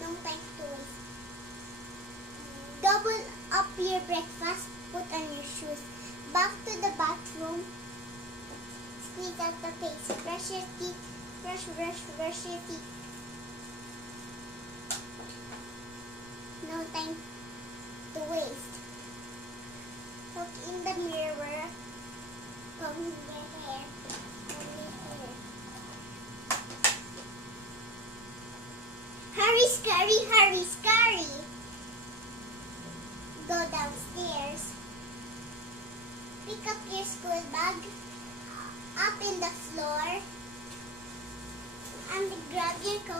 No time to waste. Double up your breakfast. Put on your shoes. Back to the bathroom. Squeeze out the paste. Brush your teeth. Brush your teeth. No time to waste. Look in the mirror. Comb your hair. Comb your hair. Hurry, scurry, hurry, scurry. Go downstairs. Pick up your school bag. Up in the floor. And grab your coat.